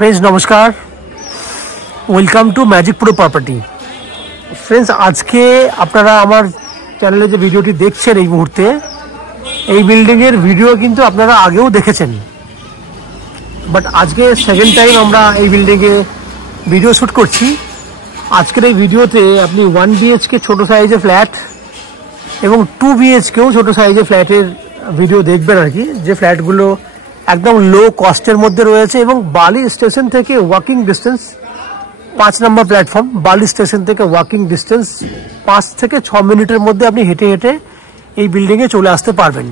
Friends नमस्कार, welcome to magic pro property. Friends आज के আপনারা আমার চ্যানেলে যে ভিডিওটি দেখছেন এই মুহূর্তে এই বিল্ডিং এর ভিডিও কিন্তু আপনারা আগেও দেখেছেন, বাট আজকে সেকেন্ড টাইম আমরা এই বিল্ডিং এ ভিডিও শুট করছি। আজকের এই ভিডিওতে আপনি 1 BHK ছোট সাইজের ফ্ল্যাট এবং 2 BHKও ছোট সাইজের ফ্ল্যাটের ভিডিও দেখবেন আর কি, যে ফ্ল্যাটগুলো একদম লো কস্টের মধ্যে রয়েছে এবং বালি স্টেশন থেকে ওয়াকিং ডিস্টেন্স 5 নম্বর প্ল্যাটফর্ম। বালি স্টেশন থেকে ওয়াকিং ডিস্টেন্স 5 থেকে 6 মিনিটের মধ্যে আপনি হেঁটে হেঁটে এই বিল্ডিংয়ে চলে আসতে পারবেন।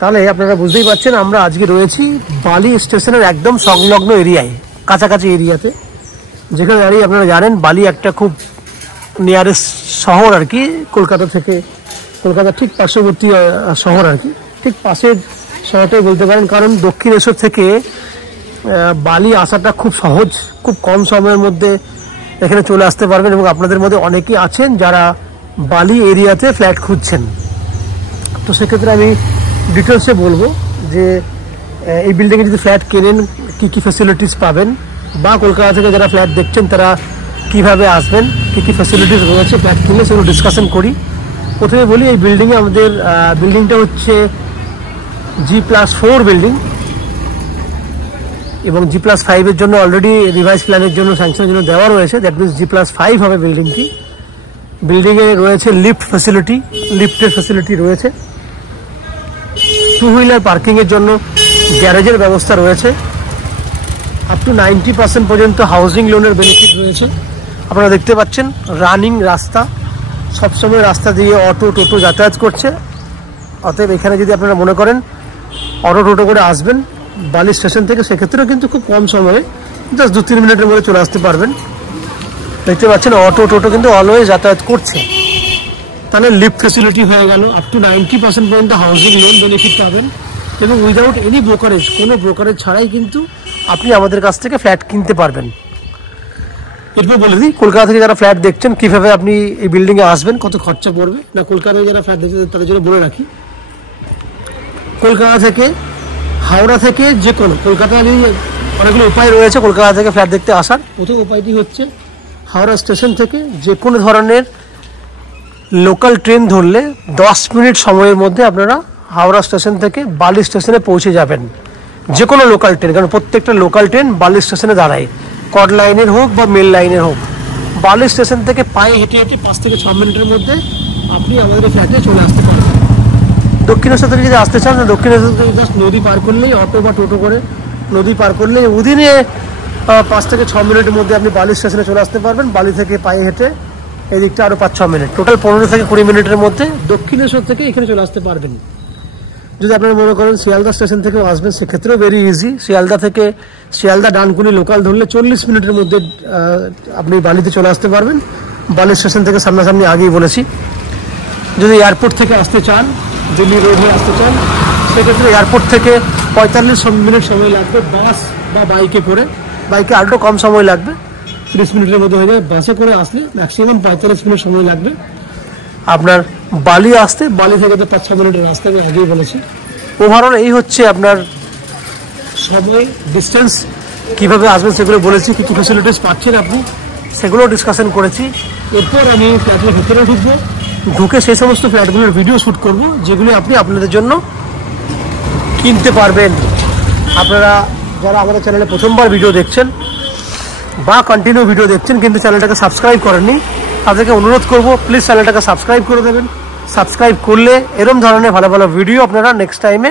তাহলে আপনারা বুঝতেই পারছেন আমরা আজকে রয়েছি বালি স্টেশনের একদম সংলগ্ন এরিয়ায়, কাছাকাছি এরিয়াতে, যেখানে দাঁড়িয়ে আপনারা জানেন বালি একটা খুব নিয়ারেস্ট শহর আর কি, কলকাতা থেকে, কলকাতার ঠিক পার্শ্ববর্তী শহর আর কি, ঠিক পাশের শহরটাই বলতে পারেন। কারণ দক্ষিণেশ্বর থেকে বালি আসাটা খুব সহজ, খুব কম সময়ের মধ্যে এখানে চলে আসতে পারবেন এবং আপনাদের মধ্যে অনেকেই আছেন যারা বালি এরিয়াতে ফ্ল্যাট খুঁজছেন। তো সেক্ষেত্রে আমি ডিটেলসে বলবো যে এই বিল্ডিংয়ে যদি ফ্ল্যাট কেনেন কী কী ফ্যাসিলিটিস পাবেন, বা কলকাতা থেকে যারা ফ্ল্যাট দেখছেন তারা কিভাবে আসবেন, কী কী ফ্যাসিলিটিস রয়েছে ফ্ল্যাট কিনলে সেগুলো ডিসকাশন করি। প্রথমে বলি এই বিল্ডিংয়ে আমাদের বিল্ডিংটা হচ্ছে G+4 বিল্ডিং এবং G+5 এর জন্য অলরেডি রিভাইজ প্ল্যানের জন্য স্যাংশনের জন্য দেওয়া রয়েছে, দ্যাট মিনস G+5 হবে বিল্ডিংটি। বিল্ডিংয়ে রয়েছে লিফট ফ্যাসিলিটি, লিফটের ফ্যাসিলিটি রয়েছে, 2 হুইলার পার্কিংয়ের জন্য গ্যারেজের ব্যবস্থা রয়েছে, আপ টু 90% পর্যন্ত হাউজিং লোনের বেনিফিট রয়েছে। আপনারা দেখতে পাচ্ছেন রানিং রাস্তা, সবসময় রাস্তা দিয়ে অটো টোটো যাতায়াত করছে। অতএব এখানে যদি আপনারা মনে করেন অটো টোটো করে আসবেন বালি স্টেশন থেকে, সেক্ষেত্রেও কিন্তু খুব কম সময়ে জাস্ট 2-3 মিনিটের মধ্যে চলে আসতে পারবেন। দেখতে পাচ্ছেন অটো টোটো কিন্তু অলওয়েজ যাতায়াত করছে। তাহলে লিফট ফ্যাসিলিটি হয়ে গেল, আপ টু 90% পর্যন্ত হাউজিং লোন বেনিফিট পাবেন এবং উইদাউট এনি ব্রোকারেজ, কোনো ব্রোকারেজ ছাড়াই কিন্তু আপনি আমাদের কাছ থেকে ফ্ল্যাট কিনতে পারবেন। এরপর বলে দিই কলকাতা থেকে যারা ফ্ল্যাট দেখছেন কীভাবে আপনি এই বিল্ডিংয়ে আসবেন, কত খরচা পড়বে। না, কলকাতায় যারা ফ্ল্যাট দেখছেন তাদের জন্য বলে রাখি, কলকাতা থেকে, হাওড়া থেকে, যে কোনো কলকাতায় অনেকগুলো উপায় রয়েছে কলকাতা থেকে ফ্ল্যাট দেখতে আসার। প্রথম উপায়টি হচ্ছে হাওড়া স্টেশন থেকে যে কোনো ধরনের লোকাল ট্রেন ধরলে 10 মিনিট সময়ের মধ্যে আপনারা হাওড়া স্টেশন থেকে বালি স্টেশনে পৌঁছে যাবেন। যে কোনো লোকাল ট্রেন, কারণ প্রত্যেকটা লোকাল ট্রেন বালি স্টেশনে দাঁড়ায়, কড লাইনের হোক বা মেল লাইনের হোক। বালি স্টেশন থেকে পায়ে হেঁটে হেঁটে 5 থেকে 6 মিনিটের মধ্যে আপনি আমাদের ফ্ল্যাটে চলে আসতে পারবেন। দক্ষিণেশ্বর থেকে যদি আসতে চান, দক্ষিণেশ্বর থেকে জাস্ট নদী পার করলেই, অটো বা টোটো করে নদী পার করলেই উদিনে 5 থেকে 6 মিনিটের মধ্যে আপনি বালি স্টেশনে চলে আসতে পারবেন। বালি থেকে পায়ে হেঁটে এই দিকটা আরও 5-6 মিনিট, টোটাল 15 থেকে 20 মিনিটের মধ্যে দক্ষিণেশ্বর থেকে এখানে চলে আসতে পারবেন। যদি আপনারা মনে করেন শিয়ালদা স্টেশন থেকেও আসবেন, সেক্ষেত্রেও ভেরি ইজি। শিয়ালদা থেকে, শিয়ালদা ডানকুনি লোকাল ধরলে 40 মিনিটের মধ্যে আপনি বালিতে চলে আসতে পারবেন। বালি স্টেশন থেকে সামনাসামনি আগেই বলেছি। যদি এয়ারপোর্ট থেকে আসতে চান, দিল্লি রোড হয়ে আসতে চান, সেক্ষেত্রে এয়ারপোর্ট থেকে 45 মিনিট সময় লাগবে বাস বা বাইকে করে। বাইকে আরও কম সময় লাগবে, 30 মিনিটের মধ্যে হয়ে যাবে। বাসে করে আসলে ম্যাক্সিমাম 45 মিনিট সময় লাগবে আপনার বালি আসতে। বালি থেকে তো 5-6 মিনিটের রাস্তা, আমি আগেই বলেছি। ওভারঅল এই হচ্ছে আপনার সময়, ডিস্টেন্স, কীভাবে আসবেন সেগুলো বলেছি, কী কী ফ্যাসিলিটিস পাচ্ছেন আপনি সেগুলো ডিসকাশন করেছি। এরপর আমি ফ্ল্যাটের ভিতরে ঢুকবো, ঢুকে সেই সমস্ত ফ্ল্যাটগুলোর ভিডিও শ্যুট করব যেগুলি আপনি আপনাদের জন্য কিনতে পারবেন। আপনারা যারা আমাদের চ্যানেলে প্রথমবার ভিডিও দেখছেন বা কন্টিনিউ ভিডিও দেখছেন কিন্তু চ্যানেলটাকে সাবস্ক্রাইব করেননি, তাদেরকে অনুরোধ করব প্লিজ চ্যানেলটাকে সাবস্ক্রাইব করে দেবেন। সাবস্ক্রাইব করলে এরকম ধরনের ভালো ভালো ভিডিও আপনারা নেক্সট টাইমে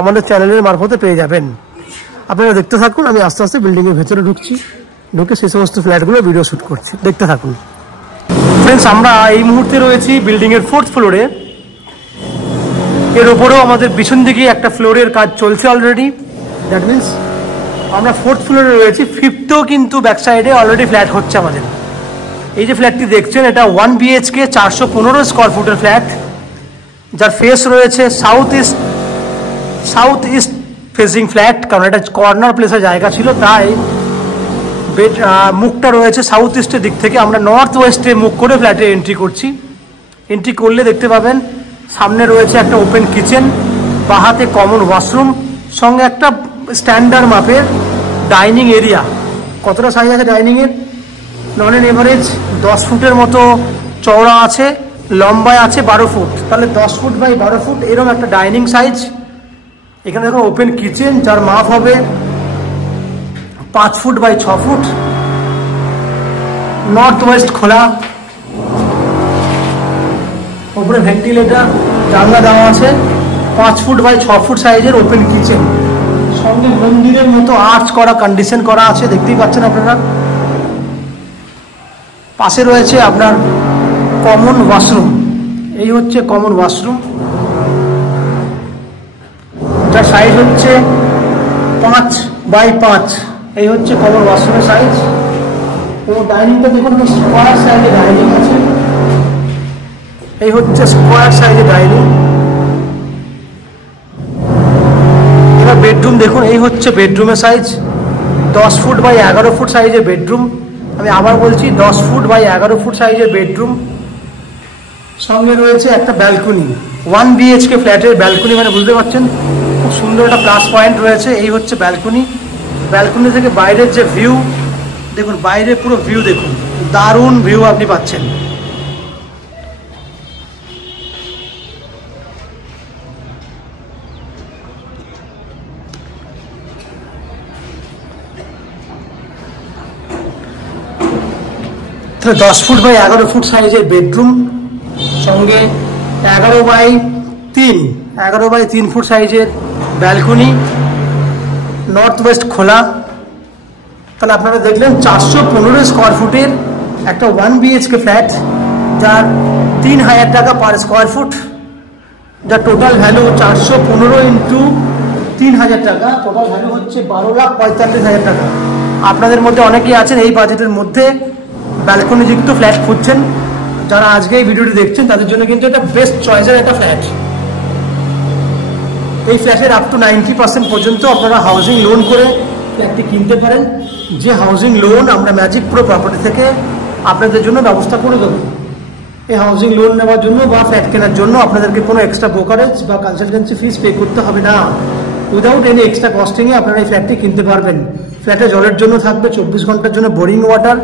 আমাদের চ্যানেলের মারফতে পেয়ে যাবেন। আপনারা দেখতে থাকুন, আমি আস্তে আস্তে বিল্ডিংয়ের ভেতরে ঢুকছি, ঢুকে সেই সমস্ত ফ্ল্যাটগুলো ভিডিও শ্যুট করছি, দেখতে থাকুন। ফ্রেন্ডস আমরা এই মুহূর্তে রয়েছি বিল্ডিংয়ের 4th ফ্লোরে। এর উপরেও আমাদের পিছন দিকে একটা ফ্লোরের কাজ চলছে অলরেডি, দ্যাট মিনস আমরা 4th ফ্লোরে রয়েছি। 5thও কিন্তু ব্যাক সাইডে অলরেডি ফ্ল্যাট হচ্ছে আমাদের। এই যে ফ্ল্যাটটি দেখছেন এটা 1 BHK 415 স্কোয়ার ফুটের ফ্ল্যাট, যার ফেস রয়েছে সাউথ ইস্ট ফেসিং ফ্ল্যাট, কারণ এটা কর্নার প্লেসের জায়গা ছিল, তাই মুখটা রয়েছে সাউথ ইস্টের দিক থেকে। আমরা নর্থ ওয়েস্টে মুখ করে ফ্ল্যাটে এন্ট্রি করছি। এন্ট্রি করলে দেখতে পাবেন সামনে রয়েছে একটা ওপেন কিচেন, বাহাতে কমন ওয়াশরুম, সঙ্গে একটা স্ট্যান্ডার্ড মাপের ডাইনিং এরিয়া, কতটা সাইজ আছে ডাইনিংয়ের, নন এন এভারেজ 10 ফুটের মতো চওড়া আছে, লম্বায় আছে 12 ফুট, তাহলে 10 ফুট বাই 12 ফুট এরকম একটা ডাইনিং সাইজ। এখানে দেখো ওপেন কিচেন, যার মাপ হবে 5 foot by 6 foot, north west খোলা, উপরে ভেন্টিলেটর, জানলা দেওয়া আছে, 5 ফুট বাই 6 ফুট সাইজের ওপেন কিচেন, সঙ্গে মন্দিরের মতো আর্চ করা, কন্ডিশন করা আছে, দেখতেই পাচ্ছেন আপনারা। পাশে রয়েছে আপনার কমন ওয়াশরুম, এই হচ্ছে কমন ওয়াশরুম, যার সাইজ হচ্ছে 5 বাই 5, এই হচ্ছে কমন ওয়াশরুমের সাইজ। এবং ডাইনিংটা দেখুন স্কোয়ার সাইজে ডাইনিং আছে, এই হচ্ছে স্কোয়ার সাইজে ডাইনিং। এবার বেডরুম দেখুন, এই হচ্ছে বেডরুমের সাইজ, 10 ফুট বাই 11 ফুট সাইজের বেডরুম। আমি আবার বলছি 10 ফুট বাই 11 ফুট সাইজের বেডরুম। সঙ্গে রয়েছে একটা ব্যালকনি, 1 BHK ফ্ল্যাটের ব্যালকনি, মানে বুঝতে পারছেন খুব সুন্দর একটা প্লাস পয়েন্ট রয়েছে। এই হচ্ছে ব্যালকনি, ব্যালকনি থেকে বাইরের যে ভিউ দেখুন, বাইরে পুরো ভিউ দেখুন, দারুণ ভিউ আপনি পাচ্ছেন। তাহলে 10 ফুট বাই 11 ফুট সাইজের বেডরুম, সঙ্গে 11 বাই 3 ফুট সাইজের ব্যালকনি, নর্থ ওয়েস্ট খোলা। তাহলে আপনারা দেখলেন 415 স্কোয়ার ফুটের একটা 1 BHK ফ্ল্যাট, যার 3000 টাকা পার স্কোয়ার ফুট, যার টোটাল ভ্যালু 415 ইন্টু 3000 টাকা, টোটাল ভ্যালু হচ্ছে 12,45,000 টাকা। আপনাদের মধ্যে অনেকেই আছেন এই বাজেটের মধ্যে ব্যালকনিযুক্ত ফ্ল্যাট খুঁজছেন, যারা আজকে এই ভিডিওটি দেখছেন তাদের জন্য কিন্তু এটা বেস্ট চয়েসের একটা ফ্ল্যাট। এই ফ্ল্যাটের আপ টু 90% পর্যন্ত আপনারা হাউজিং লোন করে ফ্ল্যাটটি কিনতে পারেন, যে হাউজিং লোন আমরা ম্যাজিক প্রো প্রপার্টি থেকে আপনাদের জন্য ব্যবস্থা করে দেবো। এই হাউজিং লোন নেওয়ার জন্য বা ফ্ল্যাট কেনার জন্য আপনাদেরকে কোনো এক্সট্রা ব্রোকারেজ বা কনসালটেন্সি ফিস পে করতে হবে না। উইদাউট এনি এক্সট্রা কস্টিংয়ে আপনারা এই ফ্ল্যাটটি কিনতে পারবেন। ফ্ল্যাটে জলের জন্য থাকবে 24 ঘন্টার জন্য বোরিং ওয়াটার,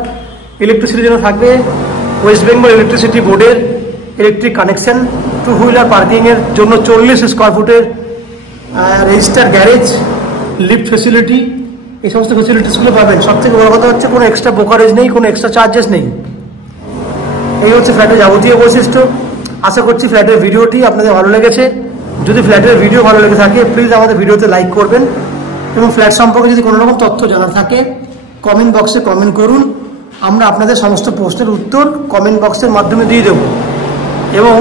ইলেকট্রিসিটির জন্য থাকবে ওয়েস্ট বেঙ্গল ইলেকট্রিসিটি বোর্ডের ইলেকট্রিক কানেকশন, 2 হুইলার পার্কিংয়ের জন্য 40 স্কোয়ার ফুটের রেজিস্টার গ্যারেজ, লিফট ফেসিলিটি, এই সমস্ত ফেসিলিটিসগুলো পাবেন। সব থেকে বড় কথা হচ্ছে কোনো এক্সট্রা ব্রোকারেজ নেই, কোনো এক্সট্রা চার্জেস নেই। এই হচ্ছে ফ্ল্যাটের যাবতীয় বৈশিষ্ট্য। আশা করছি ফ্ল্যাটের ভিডিওটি আপনাদের ভালো লেগেছে। যদি ফ্ল্যাটের ভিডিও ভালো লেগে থাকে প্লিজ আমাদের ভিডিওতে লাইক করবেন, এবং ফ্ল্যাট সম্পর্কে যদি কোনো রকম তথ্য জানার থাকে কমেন্ট বক্সে কমেন্ট করুন। আমরা আপনাদের সমস্ত প্রশ্নের উত্তর কমেন্ট বক্সের মাধ্যমে দিয়ে দেব। এবং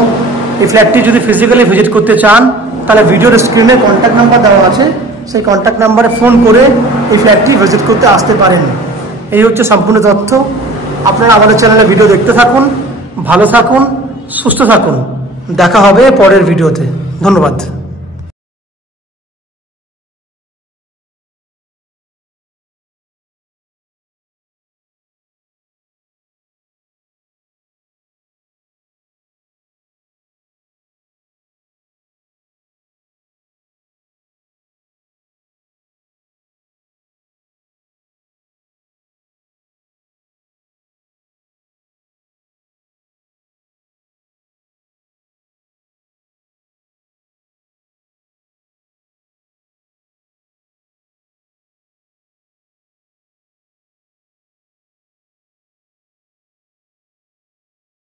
এই ফ্ল্যাটটি যদি ফিজিক্যালি ভিজিট করতে চান তাহলে ভিডিওর স্ক্রিনে কন্ট্যাক্ট নাম্বার দেওয়া আছে, সেই কন্ট্যাক্ট নাম্বারে ফোন করে এই ফ্ল্যাটটি ভিজিট করতে আসতে পারেন। এই হচ্ছে সম্পূর্ণ তথ্য। আপনারা আমাদের চ্যানেলে ভিডিও দেখতে থাকুন, ভালো থাকুন, সুস্থ থাকুন। দেখা হবে পরের ভিডিওতে। ধন্যবাদ।